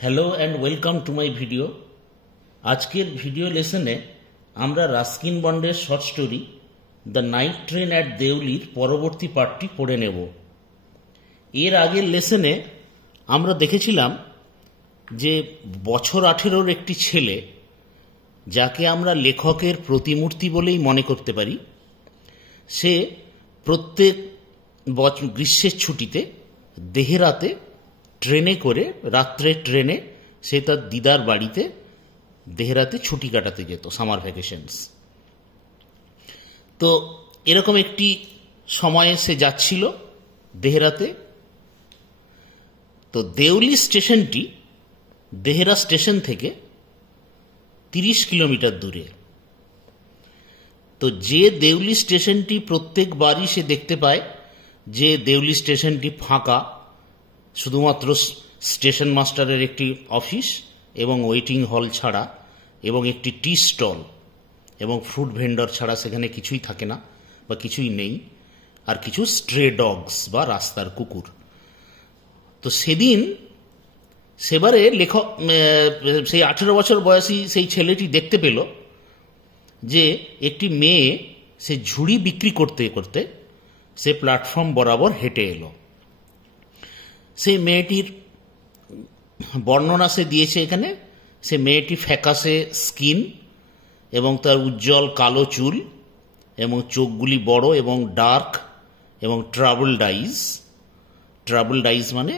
Hello and welcome to my video. আজকের video লেসনে আমরা রাস্কিন বন্ডের short story the night train at দেউলির পরবর্তী পার্টটি পড়ে নেব। এর আগের লেসনে আমরা দেখেছিলাম যে বছর 18-র একটি ছেলে, যাকে আমরা লেখকের প্রতিমূর্তি বলেই মনে করতে পারি, সে প্রত্যেক গ্রীষ্মের ছুটিতে দেহেরাতে ট্রেনে করে, রাত্রে ট্রেনে সে তার দিদার বাড়িতে দেহেরাতে ছুটি কাটাতে যেত, সামার ভ্যাকেশনস। তো এরকম একটি সময়ে সে যাচ্ছিল দেহেরাতে। তো দেউলি স্টেশনটি দেহেরা স্টেশন থেকে 30 কিলোমিটার দূরে। তো যে দেউলি স্টেশনটি প্রত্যেকবারই সে দেখতে পায় যে দেউলি স্টেশনটি ফাঁকা, শুধুমাত্র স্টেশন মাস্টারের একটি অফিস এবং ওয়েটিং হল ছাড়া, এবং একটি টি স্টল এবং ফ্রুট ভেন্ডর ছাড়া সেখানে কিছুই থাকে না বা কিছুই নেই, আর কিছু স্ট্রে ডগস বা রাস্তার কুকুর। তো সেবারে লেখক, সেই 18 বছর বয়সী সেই ছেলেটি দেখতে পেল যে একটি মেয়ে সে ঝুড়ি বিক্রি করতে করতে সে প্ল্যাটফর্ম বরাবর হেঁটে এলো। সেই মেয়েটির বর্ণনা সে দিয়েছে এখানে। সে মেয়েটি ফ্যাকাশে স্কিন এবং তার উজ্জ্বল কালো চুল এবং চোখগুলি বড় এবং ডার্ক এবং ট্রাবল ডাইজ মানে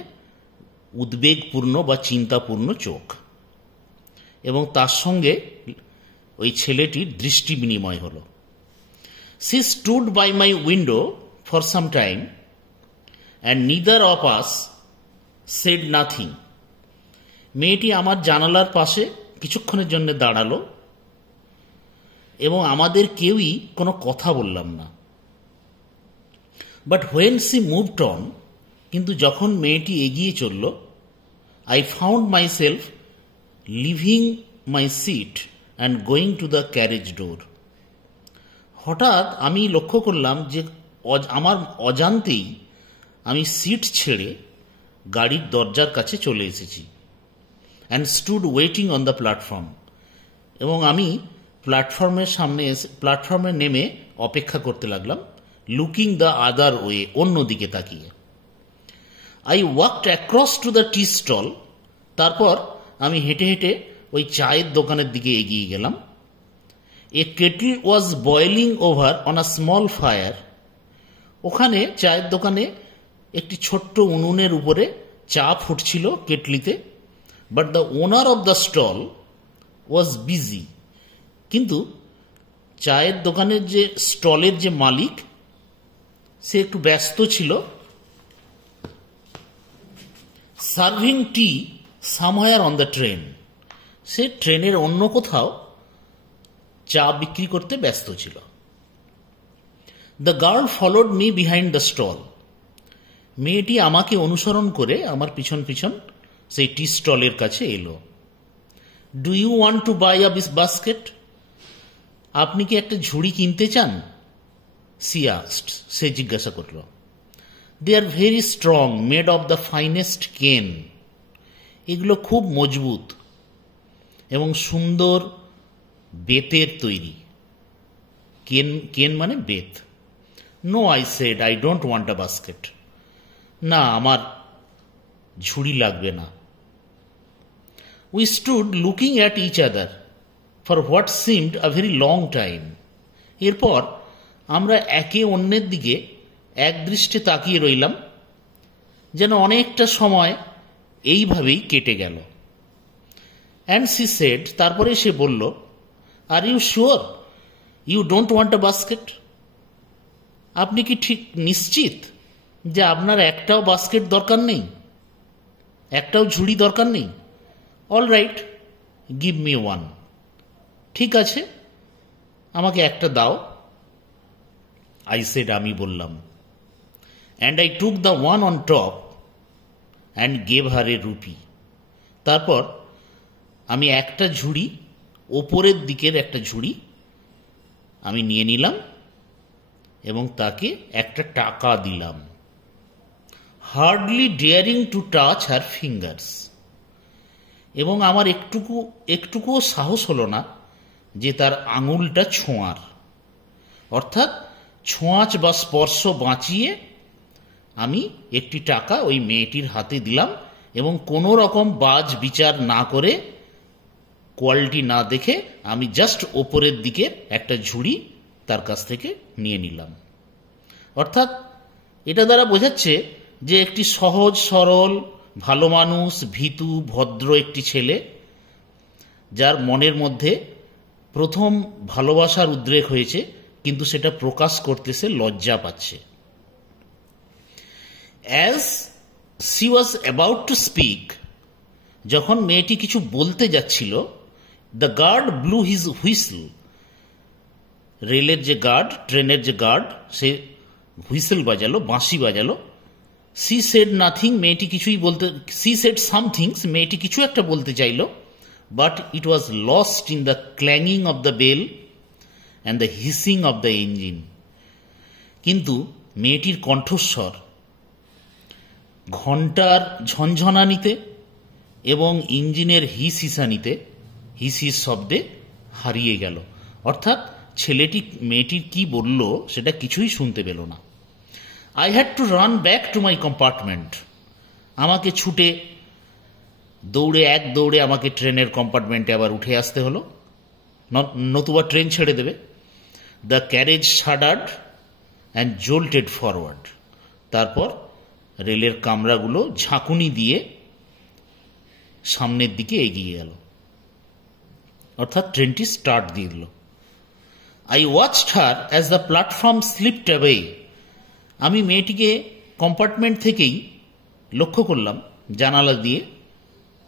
উদ্বেগপূর্ণ বা চিন্তাপূর্ণ চোখ। এবং তার সঙ্গে ওই ছেলেটির দৃষ্টি বিনিময় হল। She stood by my window for some time and neither of us said nothing. মেয়েটি আমার জানালার পাশে কিছুক্ষণের জন্য দাঁড়ালো এবং আমাদের কেউই কোনো কথা বললাম না। But when she moved on, কিন্তু যখন মেয়েটি এগিয়ে চলল, I found myself leaving my seat and going to the carriage door. হঠাৎ আমি লক্ষ্য করলাম যে আমার অজান্তেই আমি সিট ছেড়ে গাড়ির দরজার কাছে চলে এসেছি। And stood waiting on the platform, এবং আমি প্ল্যাটফর্মে নেমে অপেক্ষা করতে লাগলাম, লুকিং দ্য আদার ওয়ে, অন্যদিকে তাকিয়ে। I walked across to the tea stall, তারপর আমি হেঁটে হেঁটে ওই চায়ের দোকানের দিকে এগিয়ে গেলাম। A kettle was boiling over on a small fire, ওখানে চায়ের দোকানে একটি ছোট্ট উনুনের উপরে চা ফুটছিল কেটলিতে। But the owner of the stall was busy, কিন্তু চায়ের দোকানের যে স্টলের যে মালিক, সে একটু ব্যস্ত ছিল, serving tea somewhere on the train, সে ট্রেনের অন্য কোথাও চা বিক্রি করতে ব্যস্ত ছিল। The girl followed me behind the stall, মেয়েটি আমাকে অনুসরণ করে আমার পিছন পিছন সেই টি স্টলের কাছে এলো। Do you want to buy a basket, আপনি কি একটা ঝুড়ি কিনতে চান? সি আস্কড, সে জিজ্ঞাসা করল। They are very strong, made of the finest cane, এগুলো খুব মজবুত এবং সুন্দর বেতের তৈরি। কেন মানে বেত। No, I said, I don't want a basket, না আমার ঝুড়ি লাগবে না। We stood looking at each other for what seemed a very long time, এরপর আমরা একে অন্যের দিকে একদৃষ্টে তাকিয়ে রইলাম, যেন অনেকটা সময় এইভাবেই কেটে গেল। অ্যান্ড সি সেড, তারপরে সে বলল, are you sure you don't want a basket, আপনি কি ঠিক নিশ্চিত যে আপনার একটাও বাস্কেট দরকার নেই, একটাও ঝুড়ি দরকার নেই? All right, give me one, ঠিক আছে আমাকে একটা দাও। আই সেড, আমি বললাম। And I took the one on top and gave her A rupee, তারপর আমি একটা ঝুড়ি, ওপরের দিকের একটা ঝুড়ি আমি নিয়ে নিলাম এবং তাকে একটা টাকা দিলাম। Hardly daring to touch her fingers, এবং আমার একটুকুও সাহস হলো না যে তার আঙুলটা ছোঁয়ার, অর্থাৎ ছোঁয়াচ বা স্পর্শ বাঁচিয়ে আমি একটি টাকা ওই মেয়েটির হাতে দিলাম এবং কোনো রকম বাজ বিচার না করে, কোয়ালিটি না দেখে আমি জাস্ট ওপরের দিকে একটা ঝুড়ি তার কাছ থেকে নিয়ে নিলাম। অর্থাৎ এটা দ্বারা বোঝাচ্ছে যে একটি সহজ সরল ভালো মানুষ, ভীতু ভদ্র একটি ছেলে, যার মনের মধ্যে প্রথম ভালোবাসার উদ্রেক হয়েছে, কিন্তু সেটা প্রকাশ করতে সে লজ্জা পাচ্ছে। As she was about to speak, যখন মেয়েটি কিছু বলতে যাচ্ছিল, the guard blew his whistle, রেলের যে গার্ড, ট্রেনের যে গার্ড, সে হুইসেল বাজালো, বাঁশি বাজালো। সি সেড নাথিং, মেয়েটি কিছুই বলতে, সি সেড সামথিংস, মেয়েটি কিছু একটা বলতে চাইল, but it was lost in the clanging of the bell and the hissing of the engine. কিন্তু মেয়েটির কণ্ঠস্বর ঘণ্টার ঝনঝনানিতে এবং ইঞ্জিনের হিসিসানিতে, হিসিস শব্দে হারিয়ে গেল। অর্থাৎ মেয়েটির কি বলল সেটা কিছুই শুনতে পেল না। I had to run back to my compartment, আমাকে ছুটে দৌড়ে আমাকে ট্রেনের কম্পার্টমেন্টে আবার উঠে আসতে হলো, নতুবা ট্রেন ছেড়ে দেবে। The carriage shuddered and jolted forward, তারপর রেলের কামরাগুলো ঝাঁকুনি দিয়ে সামনের দিকে এগিয়ে গেল, অর্থাৎ ট্রেনটি স্টার্ট দিয়ে দিল। I watched her as the platform slipped away, আমি মেয়েটিকে কম্পার্টমেন্ট থেকেই লক্ষ্য করলাম জানালা দিয়ে,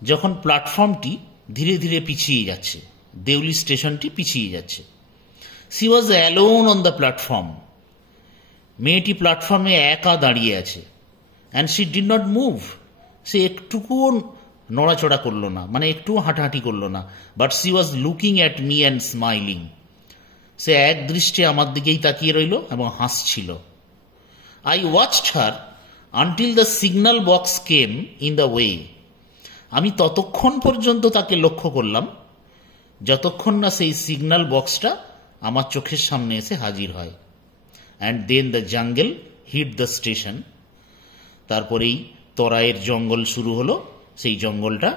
যখন প্ল্যাটফর্মটি ধীরে ধীরে পিছিয়ে যাচ্ছে, দেউলি স্টেশনটি পিছিয়ে যাচ্ছে। She was alone on the platform, মেয়েটি প্ল্যাটফর্মে একা দাঁড়িয়ে আছে। And she did not move, সে একটুকুও নড়াচড়া করলো না, মানে একটুও হাঁটাহাঁটি করলো না। But she was looking at me and smiling, সে এক দৃষ্টে আমার দিকেই তাকিয়ে রইল এবং হাসছিল। I watched her until the signal box came in the way, আমি ততক্ষণ পর্যন্ত তাকে লক্ষ্য করলাম যতক্ষণ না সেই সিগন্যাল বক্সটা আমার চোখের সামনে এসে হাজির হয়। And then the jungle hid the station, তারপরেই তরাইয়ের জঙ্গল শুরু হলো, সেই জঙ্গলটা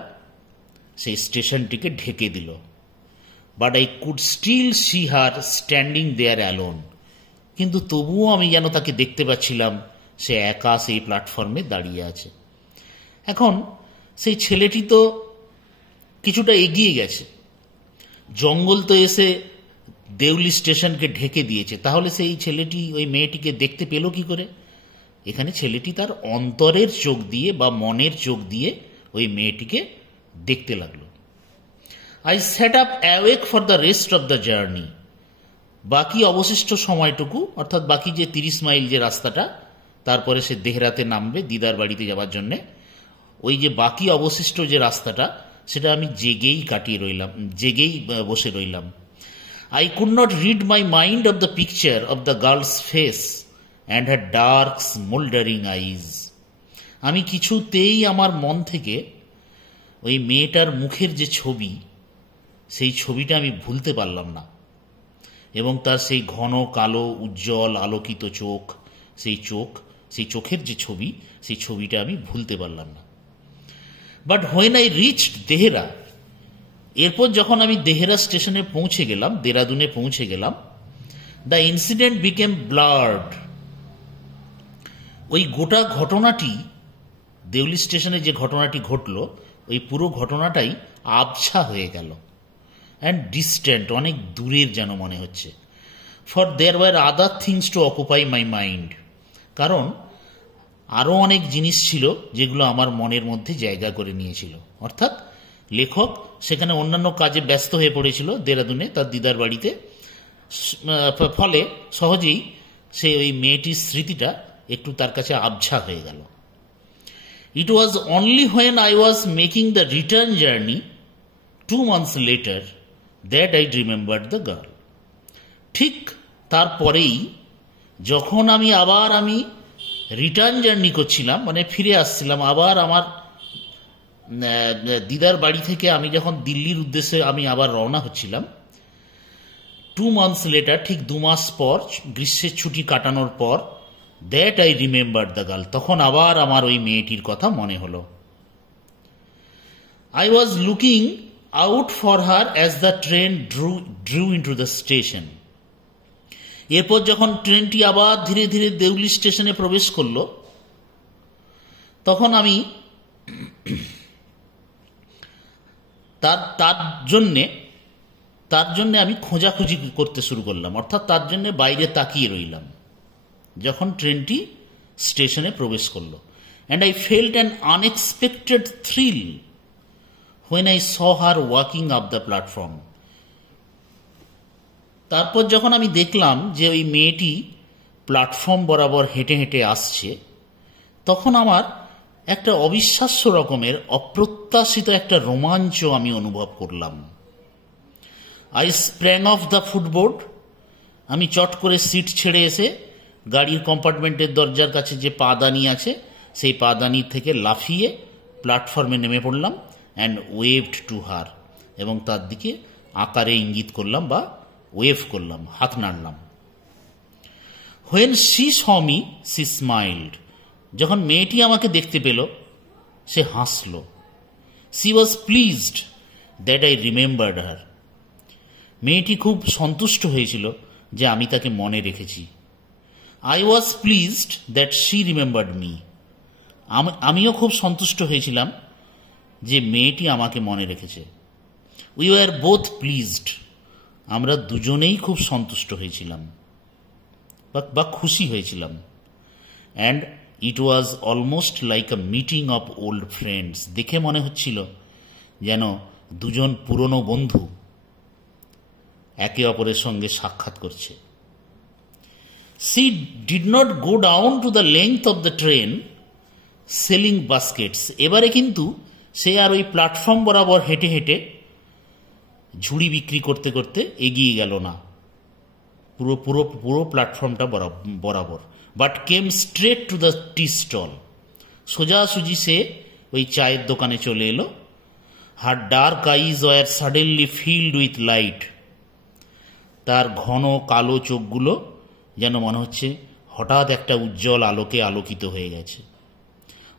সেই স্টেশনটিকে ঢেকে দিল। But I could still see her standing there alone, কিন্তু তবুও আমি যেন তাকে দেখতে পাচ্ছিলাম সে একা সেই প্ল্যাটফর্মে দাঁড়িয়ে আছে। এখন সেই ছেলেটি তো কিছুটা এগিয়ে গেছে, জঙ্গল তো এসে দেউলি স্টেশনকে ঢেকে দিয়েছে, তাহলে সেই ছেলেটি ওই মেয়েটিকে দেখতে পেল কি করে? এখানে ছেলেটি তার অন্তরের চোখ দিয়ে বা মনের চোখ দিয়ে ওই মেয়েটিকে দেখতে লাগলো। I set up awake for the rest of the journey, বাকি অবশিষ্ট সময়টুকু, অর্থাৎ বাকি যে 30 মাইল যে রাস্তাটা, তারপরে সে দেহরাতে নামবে দিদার বাড়িতে যাওয়ার জন্যে, ওই যে বাকি অবশিষ্ট যে রাস্তাটা, সেটা আমি জেগেই বসে রইলাম। I could not rid my mind of the picture of the girl's face and her dark smouldering eyes, আমি কিছুতেই আমার মন থেকে ওই মেয়েটার মুখের যে ছবি, সেই ছবিটা আমি ভুলতে পারলাম না, এবং তার সেই ঘন কালো উজ্জ্বল আলোকিত চোখ, সেই চোখের যে ছবি, সেই ছবিটা আমি ভুলতে পারলাম না। But when I reached Dehra, এরপর যখন আমি দেহরা স্টেশনে পৌঁছে গেলাম, দেরাদুনে পৌঁছে গেলাম, দ্য ইনসিডেন্ট বিকেম ব্লার্ড, ওই গোটা ঘটনাটি, দেউলি স্টেশনে যে ঘটনাটি ঘটল, ওই পুরো ঘটনাটাই আবছা হয়ে গেল, অ্যান্ড ডিস্ট্যান্ট, অনেক দূরের যেন মনে হচ্ছে। For there were other things to occupy my mind, কারণ আরও অনেক জিনিস ছিল যেগুলো আমার মনের মধ্যে জায়গা করে নিয়েছিল। অর্থাৎ লেখক সেখানে অন্যান্য কাজে ব্যস্ত হয়ে পড়েছিল দেরাদুনে তার দিদার বাড়িতে, ফলে সহজেই সে ওই মেয়েটির স্মৃতিটা একটু তার কাছে আবছা হয়ে গেল। It was only when I was making the return journey 2 months later that I remembered the girl, ঠিক তারপরেই যখন আমি রিটার্ন জার্নি করছিলাম, মানে ফিরে আসছিলাম, আবার আমার দিদার বাড়ি থেকে আমি যখন দিল্লির উদ্দেশ্যে আমি আবার রওনা হচ্ছিলাম, 2 months লেটার, ঠিক 2 মাস পর, গ্রীষ্মের ছুটি কাটানোর পর, that I remember the girl, তখন আবার আমার ওই মেয়েটির কথা মনে হলো। I was looking out for her as the train drew into the station. এরপর যখন ট্রেনটি আবার ধীরে ধীরে দেউলি স্টেশনে প্রবেশ করল, তখন আমি তার জন্যে আমি খোঁজাখুঁজি করতে শুরু করলাম, অর্থাৎ তার জন্য বাইরে তাকিয়ে রইলাম যখন ট্রেনটি স্টেশনে প্রবেশ করল। And I felt an unexpected thrill when I saw her walking up the platform. তারপর যখন আমি দেখলাম যে ওই মেয়েটি প্ল্যাটফর্ম বরাবর হেঁটে হেঁটে আসছে, তখন আমার একটা অবিশ্বাস্য রকমের অপ্রত্যাশিত একটা রোমাঞ্চ আমি অনুভব করলাম। আই স্প্র্যাং অফ দ্য ফুটবোর্ড, আমি চট করে সিট ছেড়ে এসে গাড়ির কম্পার্টমেন্টের দরজার কাছে যে পাদানি আছে সেই পাদানি থেকে লাফিয়ে প্ল্যাটফর্মে নেমে পড়লাম, অ্যান্ড ওয়েভড টু হার, এবং তার দিকে আকারে ইঙ্গিত করলাম বা ওয়েভ করলাম, হাত নাড়লাম। When she saw me she smiled, যখন মেয়েটি আমাকে দেখতে পেল সে হাসল। She was pleased that I remembered her, মেয়েটি খুব সন্তুষ্ট হয়েছিল যে আমি তাকে মনে রেখেছি। I was pleased that she remembered me, আমিও খুব সন্তুষ্ট হয়েছিলাম যে মেয়েটি আমাকে মনে রেখেছে। উই ওয়ার বোথ প্লিজড, আমরা দুজনেই খুব সন্তুষ্ট হয়েছিলাম বা খুশি হয়েছিলাম। And it was almost like a meeting of old friends, দেখে মনে হচ্ছিল যেন দুজন পুরনো বন্ধু একে অপরের সঙ্গে সাক্ষাৎ করছে। She did not go down to the length of the train selling baskets, এবারে কিন্তু সে আর ওই প্ল্যাটফর্ম বরাবর হেঁটে হেঁটে ঝুড়ি বিক্রি করতে করতে এগিয়ে গেল না পুরো পুরো পুরো প্ল্যাটফর্মটা বরাবর, but came straight to the tea stall, সোজাসুজি সে ওই চায়ের দোকানে চলে এলো। Her dark eyes were suddenly filled with light, তার ঘন কালো চোখগুলো যেন মনে হচ্ছে হঠাৎ একটা উজ্জ্বল আলোকে আলোকিত হয়ে গেছে।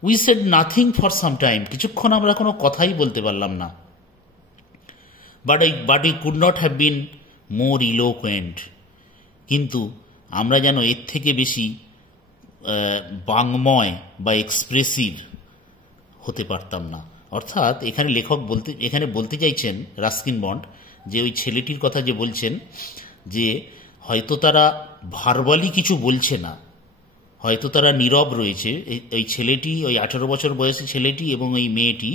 We sat nothing for some time, কিছুক্ষণ আমরা কোনো কথাই বলতে পারলাম না। But we could not have been more eloquent, কিন্তু আমরা যেন এর থেকে বেশি বাংময় বা এক্সপ্রেসিভ হতে পারতাম না। অর্থাৎ এখানে লেখক বলতে চাইছেন রাস্কিন বন্ড, যে ওই ছেলেটির কথা যে বলছেন যে হয়তো তারা ভার্বালি কিছু বলছে না, হয়তো তারা নীরব রয়েছে, ওই ছেলেটি, ওই 18 বছর বয়সী ছেলেটি এবং ওই মেয়েটি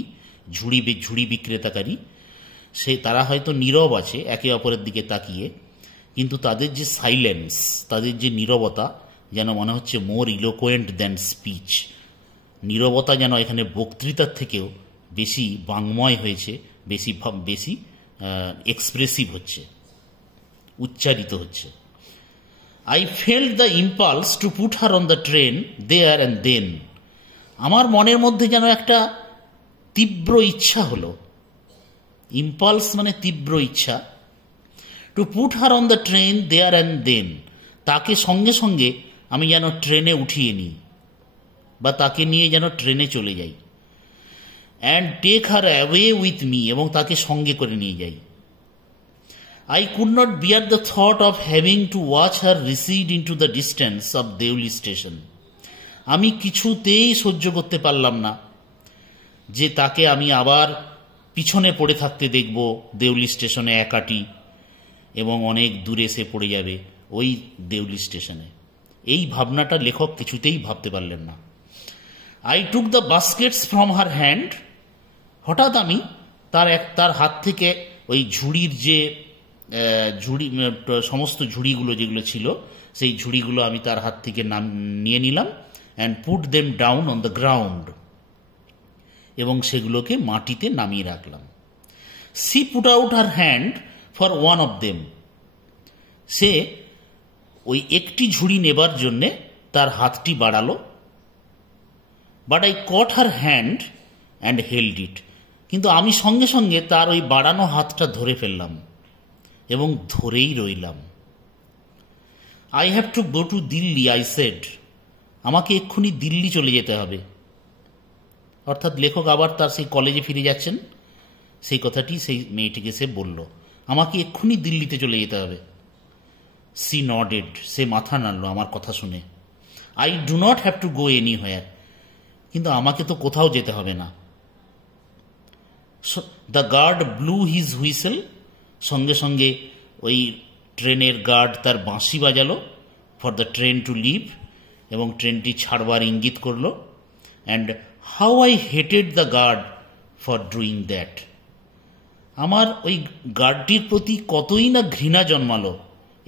ঝুড়ি বিক্রেতাকারী, তারা হয়তো নীরব আছে একে অপরের দিকে তাকিয়ে, কিন্তু তাদের যে সাইলেন্স, তাদের যে নীরবতা যেন মনে হচ্ছে মোর ইলোকোয়েন্ট দ্যান স্পিচ, নীরবতা যেন এখানে বক্তৃতার থেকেও বেশি বাংময় হয়েছে, বেশি এক্সপ্রেসিভ হচ্ছে, উচ্চারিত হচ্ছে। I felt the impulse to put her on the train there and then. আমার মনের মধ্যে যেন একটা তীব্র ইচ্ছা হলো, ইম্পালস মানে তীব্র ইচ্ছা, to put her on the train there and then, তাকে সঙ্গে সঙ্গে আমি যেন ট্রেনে উঠিয়ে নিই বা তাকে নিয়ে যেন ট্রেনে চলে যাই। And take her away with me, এবং তাকে সঙ্গে করে নিয়ে যাই। I could not bear the thought of having to watch her recede into the distance of Deuli station. আমি কিছুতেই সহ্য করতে পারলাম না যে তাকে আমি আবার পিছনে পড়ে থাকতে দেখব দেউলি স্টেশনে একাটি, এবং অনেক দূরে সে পড়ে যাবে ওই দেউলি স্টেশনে। এই ভাবনাটা লেখক কিছুতেই ভাবতে পারলেন না। I took the baskets from her hand. হঠাৎ আমি তার হাত থেকে ওই ঝুড়ির যে সমস্ত ঝুড়িগুলো যেগুলো ছিল সেই ঝুড়িগুলো আমি তার হাত থেকে নিয়ে নিলাম, and put them down on the ground, এবং সেগুলোকে মাটিতে নামিয়ে রাখলাম। She put out her hand for one of them, সে ওই একটি ঝুড়ি নেবার জন্যে তার হাতটি বাড়ালো। But I caught her hand and held it. কিন্তু আমি সঙ্গে সঙ্গে তার ওই বাড়ানো হাতটা ধরে ফেললাম এবং ধরেই রইলাম। I have to go to Delhi, I said. আমাকে এক্ষুনি দিল্লি চলে যেতে হবে। অর্থাৎ লেখক আবার তার সেই কলেজে ফিরে যাচ্ছেন, সেই কথাটি সেই মেয়েটিকে সে বলল, আমাকে এক্ষুনি দিল্লিতে চলে যেতে হবে। সি নডেড, সে মাথা নাড়ল আমার কথা শুনে। I do not have to go anywhere, কিন্তু আমাকে তো কোথাও যেতে হবে না। The guard blew his whistle, সঙ্গে সঙ্গে ওই ট্রেনের গার্ড তার বাঁশি বাজালো for the train to leave, এবং ট্রেনটি ছাড়বার ইঙ্গিত করল। And how I hated the guard for doing that. আমার ওই গার্ডটির প্রতি কতই না ঘৃণা জন্মালো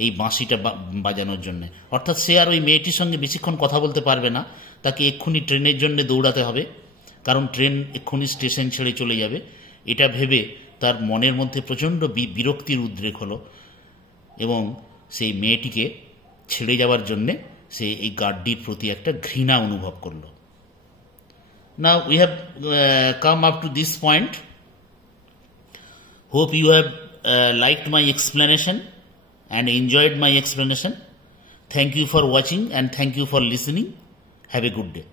এই বাঁশিটা বাজানোর জন্য। অর্থাৎ সে আর ওই মেয়েটির সঙ্গে বেশিক্ষণ কথা বলতে পারবে না, তাকে এক্ষুনি ট্রেনের জন্য দৌড়াতে হবে, কারণ ট্রেন এক্ষুনি স্টেশন ছেড়ে চলে যাবে। এটা ভেবে তার মনের মধ্যে প্রচণ্ড বিরক্তির উদ্রেক হলো এবং সেই মেয়েটিকে ছেড়ে যাওয়ার জন্যে সে এই গার্ডটির প্রতি একটা ঘৃণা অনুভব করল। Now we have come up to this point. Hope you have liked my explanation and enjoyed my explanation. Thank you for watching and thank you for listening. Have a good day.